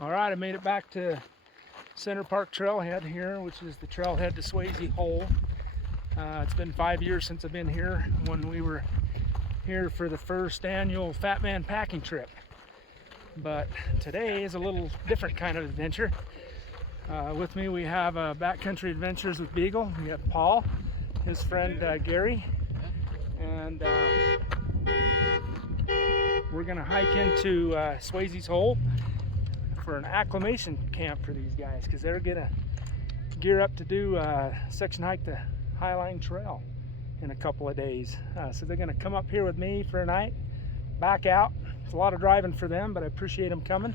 All right, I made it back to Center Park Trailhead here, which is the trailhead to Swasey Hole. It's been 5 years since I've been here, when we were here for the first annual Fat Man packing trip. But today is a little different kind of adventure. With me we have Backcountry Adventures with Beagle. We have Paul, his friend Gary, and we're gonna hike into Swasey's Hole for an acclimation camp for these guys, because they're gonna gear up to do section hike the Highline Trail in a couple of days. So they're gonna come up here with me for a night, back out. It's a lot of driving for them, but I appreciate them coming.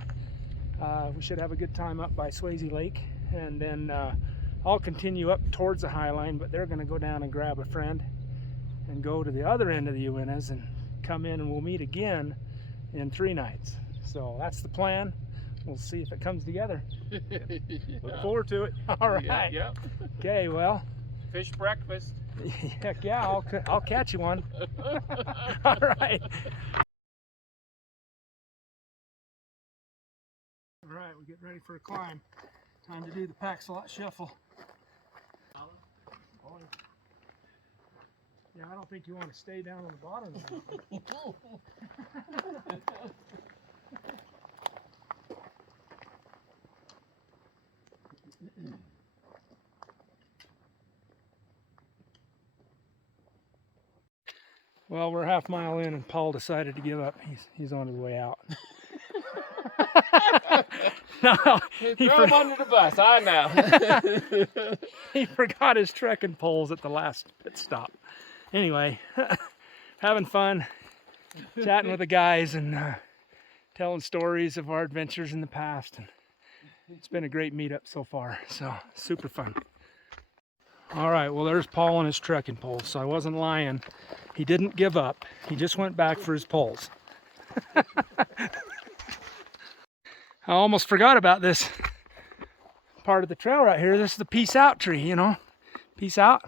We should have a good time up by Swasey Lake, and then I'll continue up towards the Highline, but they're gonna go down and grab a friend and go to the other end of the Uintas and come in, and we'll meet again in 3 nights. So that's the plan. We'll see if it comes together. Look forward to it. All right. Yeah. Okay, well. Fish breakfast. Heck yeah, I'll catch you one. All right. All right, we're getting ready for a climb. Time to do the pack slot shuffle. Yeah, I don't think you want to stay down on the bottom of that. Well, we're half mile in and Paul decided to give up. He's on his way out. No, throw him under the bus, I know. He forgot his trekking poles at the last pit stop. Anyway, having fun, chatting with the guys and telling stories of our adventures in the past. And it's been a great meetup so far, so super fun. All right, well, there's Paul and his trekking poles, so I wasn't lying. He didn't give up. He just went back for his poles. I almost forgot about this part of the trail right here. This is the peace out tree, you know. Peace out.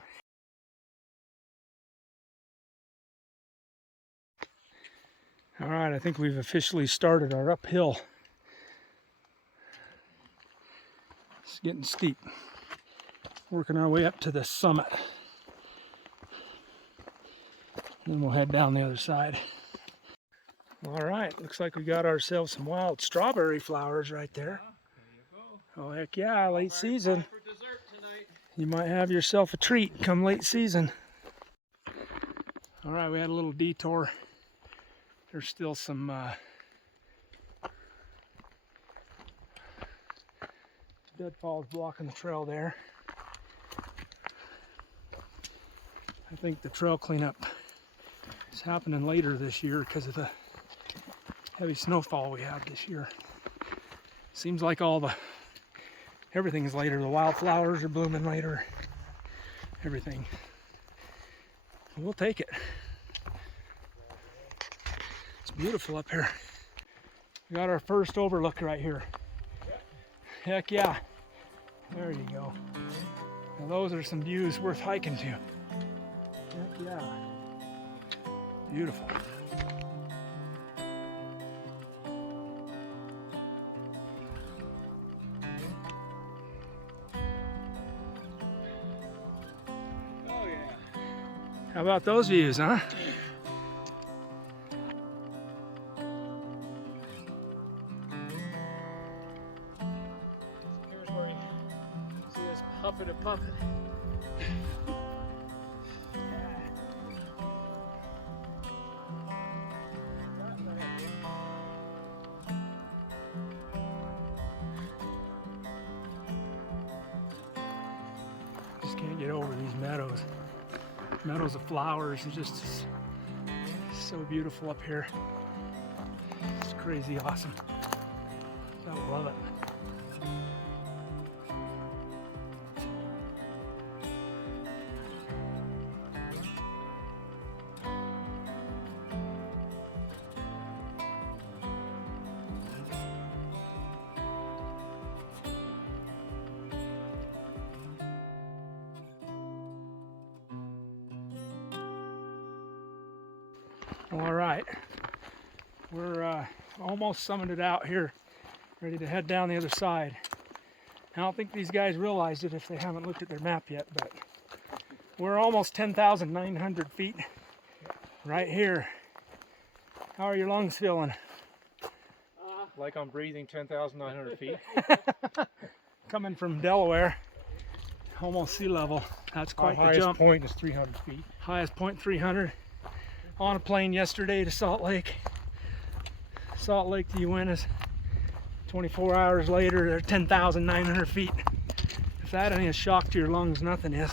All right, I think we've officially started our uphill. It's getting steep. Working our way up to the summit. Then we'll head down the other side. All right, looks like we got ourselves some wild strawberry flowers right there. There you go. Oh, heck yeah, late season. For dessert tonight. You might have yourself a treat come late season. All right, we had a little detour. There's still some deadfalls blocking the trail there. I think the trail cleanup is happening later this year because of the heavy snowfall we had this year. Seems like everything is later. The wildflowers are blooming later. Everything. We'll take it. It's beautiful up here. We got our first overlook right here. Heck yeah. There you go. Now those are some views worth hiking to. Heck yeah. Beautiful. Oh yeah. How about those views, huh? Here's where you see us huffing and puffing. Just can't get over these meadows. Meadows of flowers are just so beautiful up here. It's crazy awesome. I love it. All right, we're almost summited out here, ready to head down the other side. I don't think these guys realized it if they haven't looked at their map yet, but we're almost 10,900 feet right here. How are your lungs feeling? Like I'm breathing 10,900 feet. Coming from Delaware, almost sea level. That's quite the jump. Highest point is 300 feet. Highest point 300. On a plane yesterday to Salt Lake to Uintas. 24 hours later, they're 10,900 feet. If that ain't a shock to your lungs, nothing is.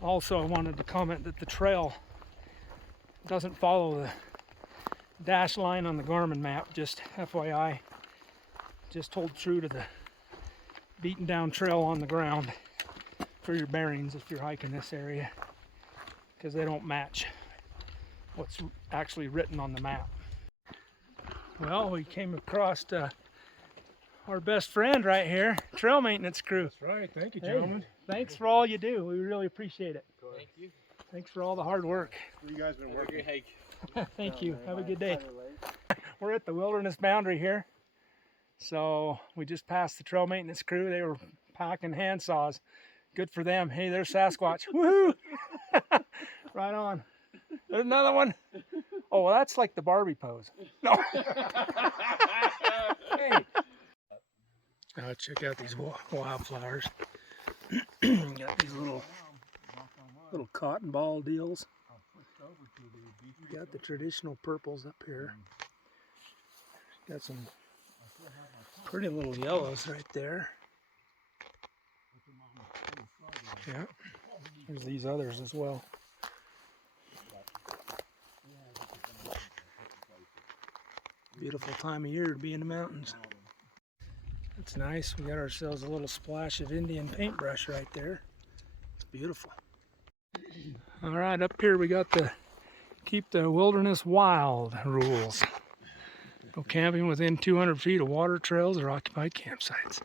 Also, I wanted to comment that the trail doesn't follow the dash line on the Garmin map, just FYI. Just hold true to the beaten down trail on the ground for your bearings if you're hiking this area, because they don't match what's actually written on the map. Well, we came across our best friend right here, trail maintenance crew. That's right. Thank you, gentlemen. Hey, thanks for all you do. We really appreciate it. Thank you. Thanks for all the hard work. You guys been working. Thank you. Have a good day. We're at the wilderness boundary here. So we just passed the trail maintenance crew. They were packing handsaws. Good for them. Hey, there's Sasquatch. Woohoo! Right on. There's another one. Oh, well, that's like the Barbie pose. No. Hey. Check out these wildflowers. Got these little cotton ball deals. Got the traditional purples up here. Got some pretty little yellows right there. Yeah. There's these others as well. Beautiful time of year to be in the mountains. That's nice. We got ourselves a little splash of Indian paintbrush right there. It's beautiful. All right, up here we got the keep the wilderness wild rules. Go camping within 200 feet of water trails or occupied campsites.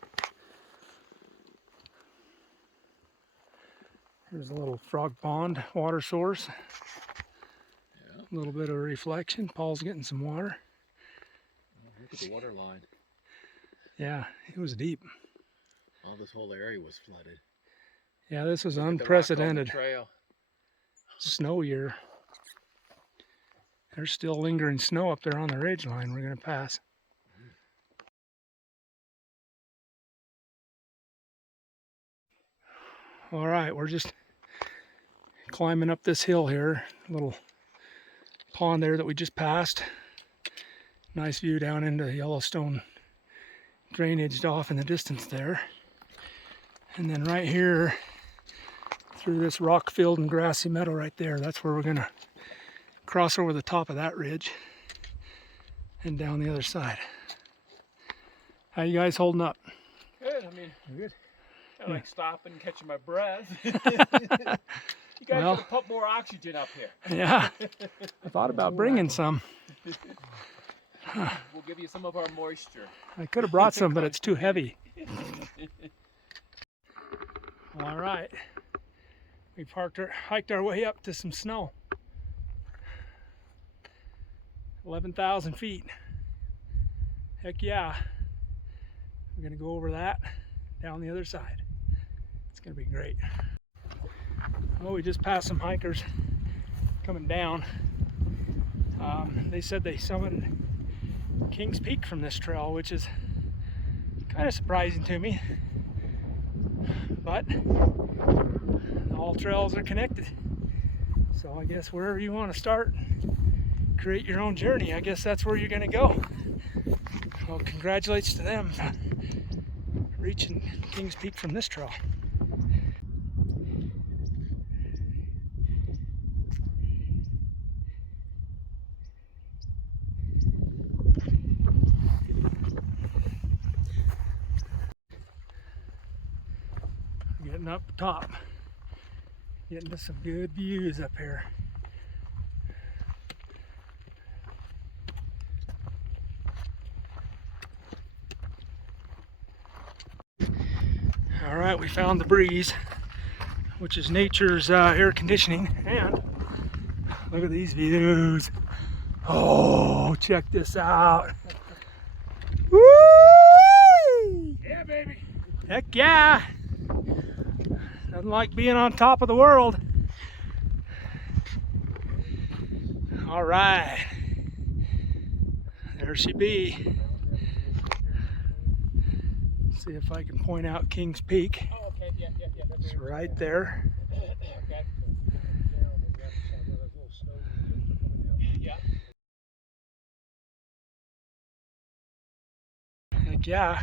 There's a little frog pond water source. Yeah. A little bit of reflection. Paul's getting some water. Look at the water line. Yeah, it was deep. Well, this whole area was flooded. Yeah, this was unprecedented. Trail. Snow year. There's still lingering snow up there on the ridge line we're going to pass. All right, we're just climbing up this hill here. A little pond there that we just passed. Nice view down into Yellowstone drainage off in the distance there. And then right here through this rock filled and grassy meadow right there, that's where we're gonna cross over the top of that ridge and down the other side. How you guys holding up? Good. I mean, Good. I like stopping, catching my breath. You guys Well, gotta put more oxygen up here. Yeah, I thought about bringing some. We'll give you some of our moisture. I could have brought some, but it's too heavy. All right, we hiked our way up to some snow. 11,000 feet. Heck yeah. We're gonna go over that, down the other side. It's gonna be great. Well, we just passed some hikers coming down. They said they summited Kings Peak from this trail, which is kind of surprising to me. But all trails are connected. So I guess wherever you want to start, create your own journey, I guess that's where you're gonna go. Well, congratulations to them for reaching Kings Peak from this trail. Getting up top, getting to some good views up here. All right, we found the breeze, which is nature's air conditioning, and look at these views. Oh, check this out. Woo! Yeah, baby. Heck yeah! Nothing like being on top of the world. All right, there she be. See if I can point out Kings Peak. Oh, okay. Yeah. It's right there. Okay. Yeah. Heck yeah.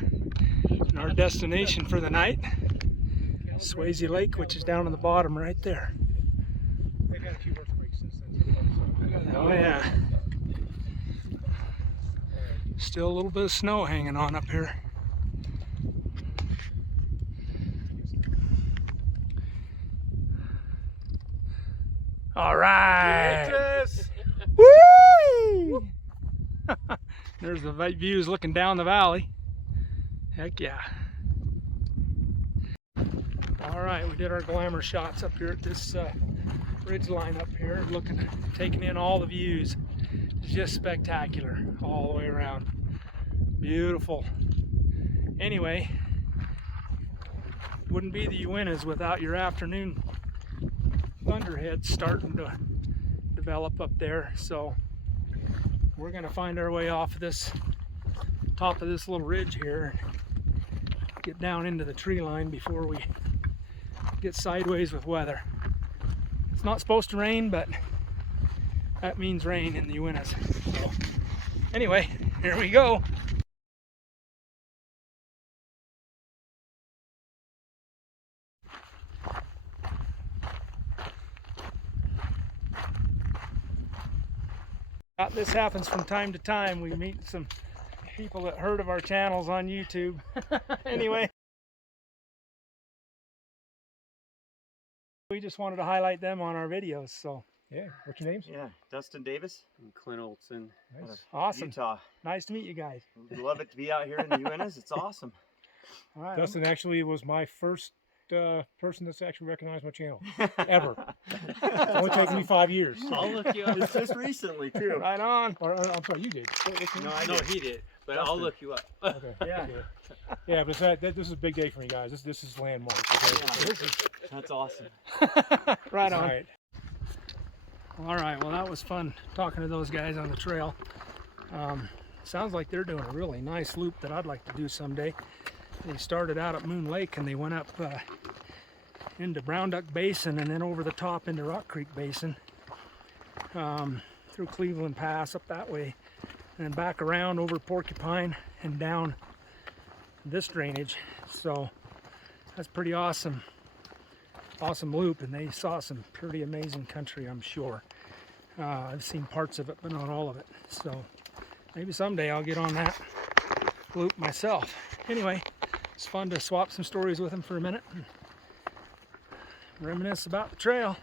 And our destination for the night, Swasey Lake, which is down on the bottom right there. They've had a few earthquakes since then. Oh yeah. Still a little bit of snow hanging on up here. All right. Woo! There's the views looking down the valley. Heck yeah. All right, we did our glamour shots up here at this ridge line up here, taking in all the views. It's just spectacular all the way around. Beautiful. Anyway, wouldn't be the Uintas without your afternoon thunderheads starting to develop up there. So we're gonna find our way off of this top of this little ridge here and get down into the tree line before we get sideways with weather. It's not supposed to rain, but that means rain in the Uintas. So anyway, here we go. This happens from time to time. We meet some people that heard of our channels on YouTube. Anyway, we just wanted to highlight them on our videos. So Yeah, what's your names? Yeah, Dustin Davis, And Clint Olson. Nice. awesome. Utah. Nice to meet you guys. We love it to be out here in the Uintas. It's awesome. All right. Dustin actually was my first person that's actually recognized my channel ever. It's only taken me 5 years. I'll look you up. It's just recently too. Right on. Or, I'm sorry, you did. What's your No, name? I No, did. he did, but Dustin. I'll look you up. Okay. Yeah. Yeah, but this is a big day for me, guys. This is landmark. Okay? That's awesome. Right All on. right. All right. Well, that was fun talking to those guys on the trail. Sounds like they're doing a really nice loop that I'd like to do someday. They started out at Moon Lake and they went up into Brown Duck Basin and then over the top into Rock Creek Basin, through Cleveland Pass up that way, and then back around over Porcupine and down this drainage. So that's pretty awesome loop, and they saw some pretty amazing country, I'm sure. I've seen parts of it, but not all of it. So maybe someday I'll get on that loop myself. Anyway, it's fun to swap some stories with them for a minute and reminisce about the trail.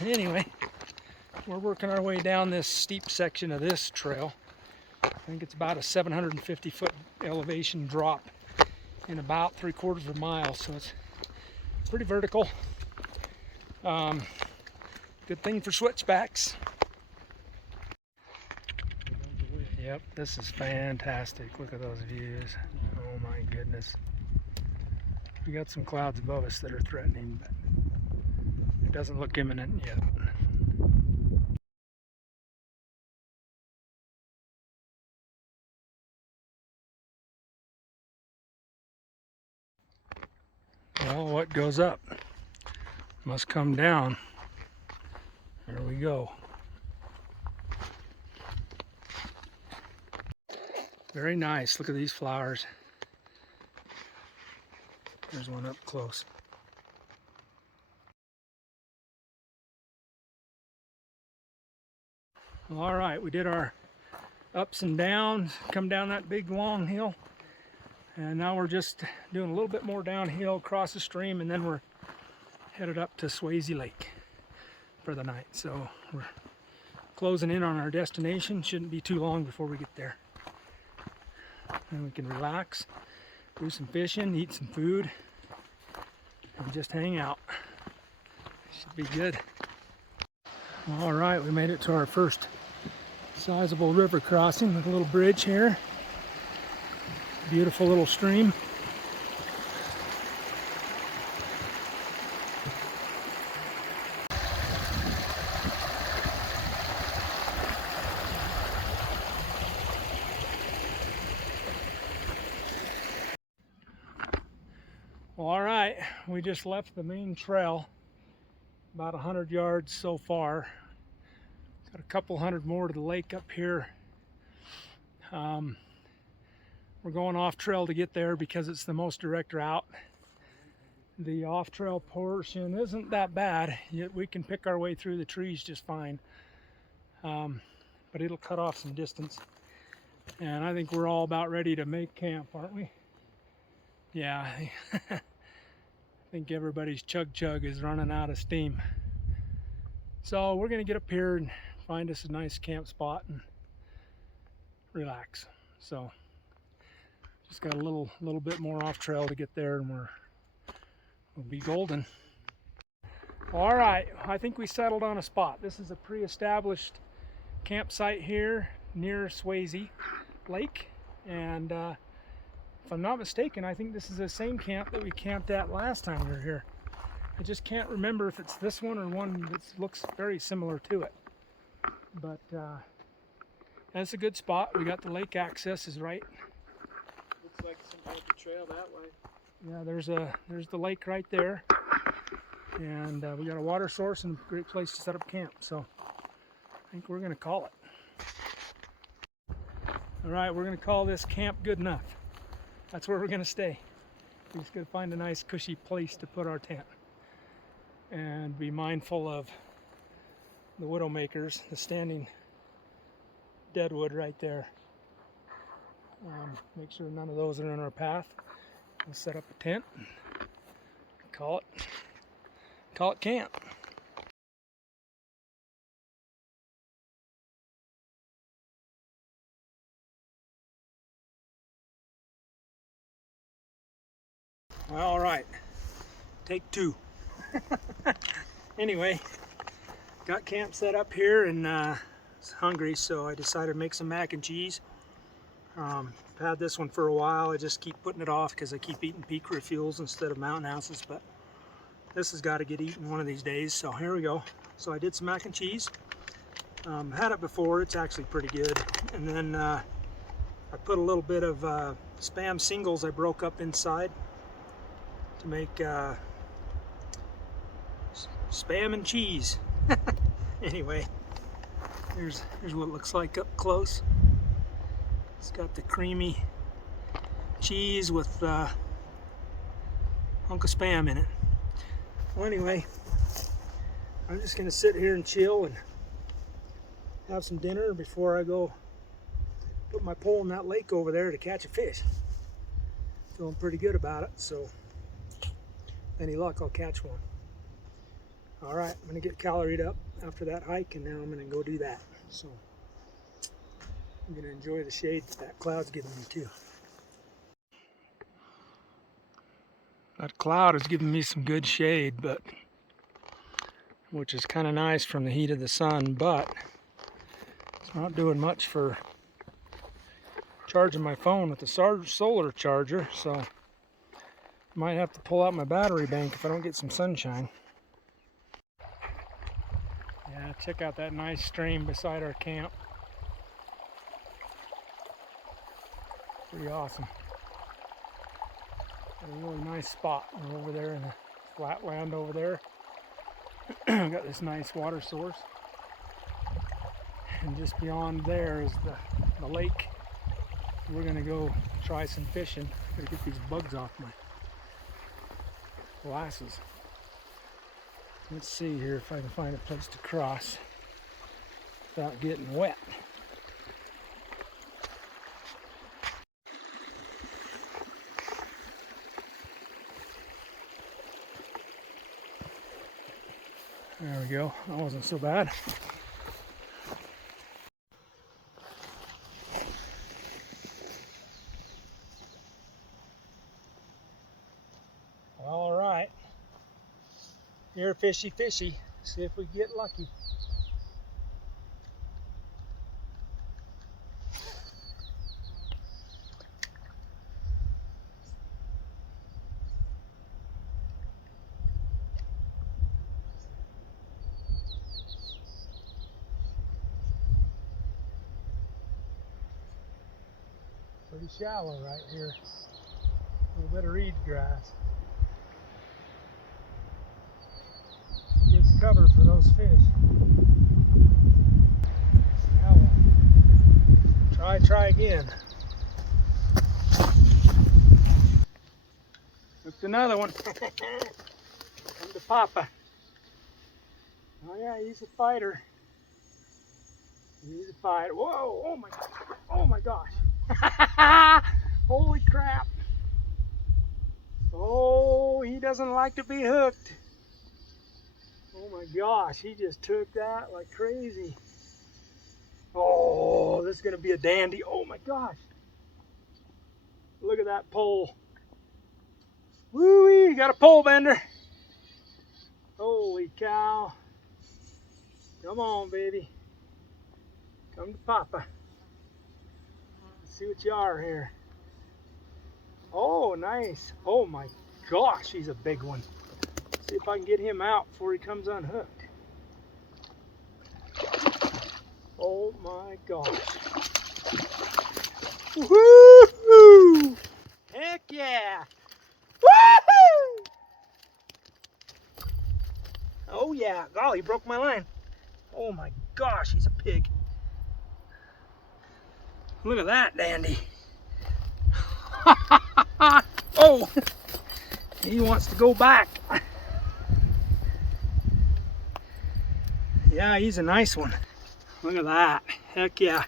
Anyway, we're working our way down this steep section of this trail. I think it's about a 750-foot elevation drop in about 3/4 of a mile, so it's pretty vertical. Good thing for switchbacks. Yep, this is fantastic. Look at those views. Oh my goodness. We got some clouds above us that are threatening, but it doesn't look imminent yet. Well, what goes up must come down. There we go. Very nice. Look at these flowers. There's one up close. Well, all right, we did our ups and downs, come down that big long hill, and now we're just doing a little bit more downhill across the stream, and then we're headed up to Swasey Lake for the night. So we're closing in on our destination. Shouldn't be too long before we get there. And we can relax, do some fishing, eat some food, and just hang out. Should be good. All right, we made it to our first sizable river crossing with a little bridge here. Beautiful little stream. Well, all right, we just left the main trail, about 100 yards so far. Got a couple hundred more to the lake up here. We're going off trail to get there because it's the most direct route. The off trail portion isn't that bad, yet we can pick our way through the trees just fine. But it'll cut off some distance. And I think we're all about ready to make camp, aren't we? Yeah, I think everybody's chug is running out of steam. So we're gonna get up here and find us a nice camp spot and relax. So just got a little bit more off trail to get there, and we'll be golden. All right, I think we settled on a spot. This is a pre-established campsite here near Swasey Lake, and if I'm not mistaken, I think this is the same camp that we camped at last time we were here. I just can't remember if it's this one or one that looks very similar to it. But that's a good spot. We got the lake access is right. Looks like some kind of trail that way. Yeah, there's the lake right there, and we got a water source and a great place to set up camp. So I think we're gonna call it. All right, we're gonna call this camp good enough. That's where we're gonna stay. We just gotta find a nice cushy place to put our tent and be mindful of the widowmakers, the standing deadwood right there. Make sure none of those are in our path. We'll set up a tent and call it camp. Well, all right, take two. Anyway, got camp set up here, and was hungry, so I decided to make some mac and cheese. I've had this one for a while. I just keep putting it off because I keep eating peak refuels instead of mountain houses, but this has got to get eaten one of these days. So here we go. So I did some mac and cheese. Had it before. It's actually pretty good. And then I put a little bit of Spam singles I broke up inside to make Spam and cheese. Anyway, here's what it looks like up close. It's got the creamy cheese with hunk of Spam in it. Well, anyway, I'm just gonna sit here and chill and have some dinner before I go put my pole in that lake over there to catch a fish. Feeling pretty good about it, so any luck I'll catch one. All right, I'm gonna get caloried up after that hike, and now I'm gonna go do that. So I'm gonna enjoy the shade that cloud's giving me too. That cloud is giving me some good shade, but which is kind of nice from the heat of the sun, but it's not doing much for charging my phone with the solar charger, so I might have to pull out my battery bank if I don't get some sunshine. Yeah, check out that nice stream beside our camp. Pretty awesome. Got a really nice spot. We're over there in the flat land over there. Got this nice water source. And just beyond there is the lake. We're gonna go try some fishing. Gotta get these bugs off my glasses. Let's see here if I can find a place to cross without getting wet. There we go. That wasn't so bad. All right. Here, fishy, fishy. See if we get lucky. Pretty shallow right here. A little bit of reed grass. Gives cover for those fish. Now try again. Hooked another one. Come to Papa. Oh yeah, he's a fighter. He's a fighter. Whoa! Oh my! Oh my gosh! Holy crap! Oh, he doesn't like to be hooked. Oh my gosh, he just took that like crazy. Oh, this is gonna be a dandy. Oh my gosh. Look at that pole. Woo-wee, got a pole bender. Holy cow. Come on, baby. Come to Papa. Let's see what you are here. Oh, nice. Oh my gosh, he's a big one. See if I can get him out before he comes unhooked. Oh my gosh. Woohoo! Heck yeah! Woohoo! Oh yeah, golly, broke my line. Oh my gosh, he's a pig. Look at that dandy. Oh, he wants to go back. Yeah, he's a nice one. Look at that. Heck yeah.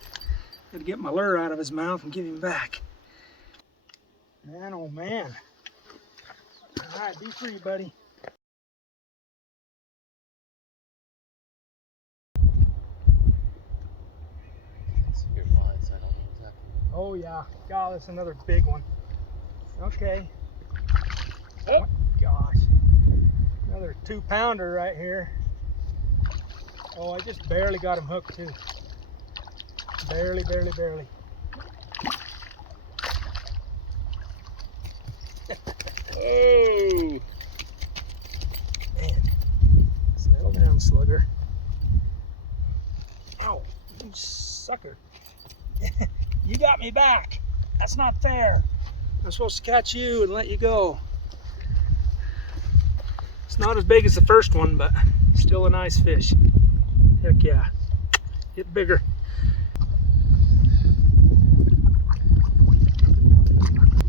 Gotta get my lure out of his mouth and give him back. Man, oh man. All right, be free, buddy. It's a good line, so I don't know exactly. Oh yeah. God, that's another big one. Okay. Oh my gosh. Another 2-pounder right here. Oh, I just barely got him hooked too. Barely, barely, barely. Hey! Man. Settle down, slugger. Ow, you sucker. You got me back. That's not fair. I'm supposed to catch you and let you go. It's not as big as the first one, but still a nice fish. Heck yeah. Get bigger.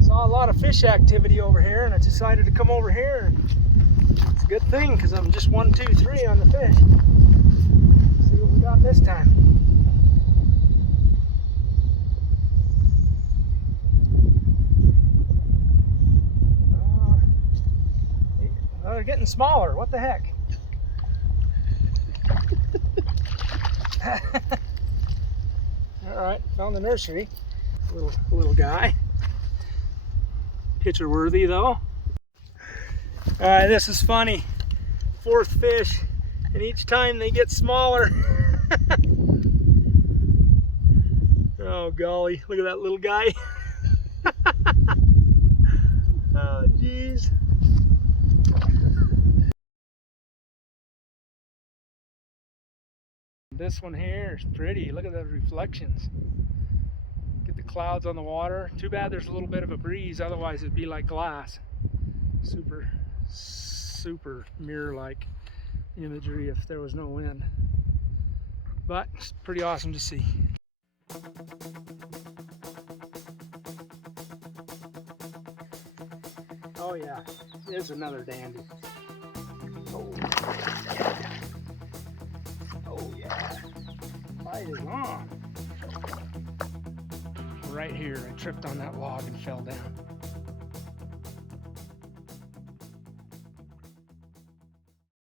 Saw a lot of fish activity over here, and I decided to come over here. It's a good thing because I'm just 1, 2, 3 on the fish. See what we got this time. Well, they're getting smaller. What the heck? All right, found the nursery. Little guy. Picture worthy though. All right, this is funny. 4th fish, and each time they get smaller. Oh golly, look at that little guy. Oh jeez. This one here is pretty. Look at those reflections. Get the clouds on the water. Too bad there's a little bit of a breeze, otherwise it'd be like glass. Super mirror-like imagery if there was no wind. But it's pretty awesome to see. Oh yeah, there's another dandy. Oh yeah. Oh yeah. Fight is on. Right here, I tripped on that log and fell down.